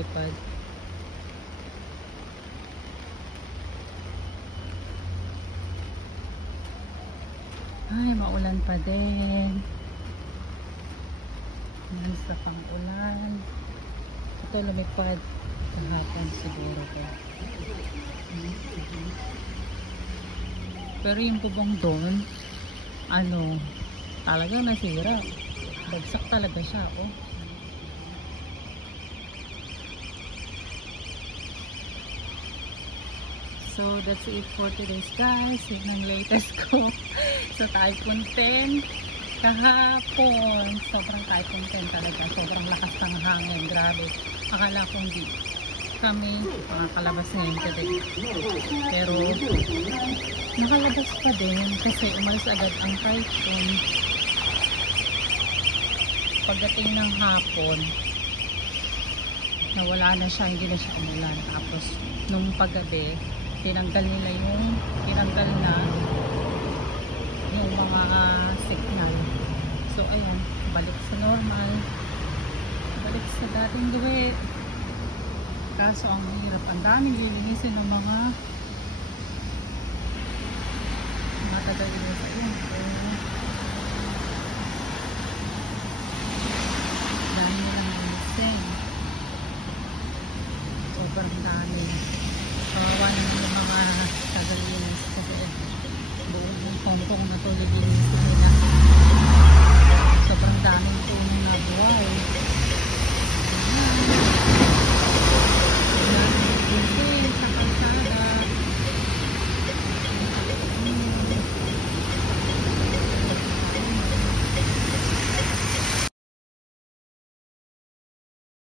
lumipad. Ay, maulan pa din. Sa pang-ulan. Ito lumipad. Kahapon siguro ko. Pero yung bubong doon, ano, talaga nasira. Bagsak talaga siya, oh. So, that's it for today's guys. Yun ang latest ko sa Typhoon 10 kahapon. Sobrang Typhoon 10 talaga. Sobrang lakas ng hangin. Grabe. Akala ko hindi kami makakalabas ngayon today. Pero, nakalabas pa din kasi umalis agad ang typhoon. Pagdating ng hapon, nawala na siya, hindi na siya umulan. Tapos, nung paggabi, tinanggal na yung mga signal. So, ayan, balik sa normal. Balik sa dating gawin. Kaso, ang hirap. Ang daming lilinisin ng mga taga-iwas. Ayun. Dahil nilang lilinisin. Sobrang dami. Kawawa naman yung mga taga-iwas kasi buong Hong Kong na to lilinisin.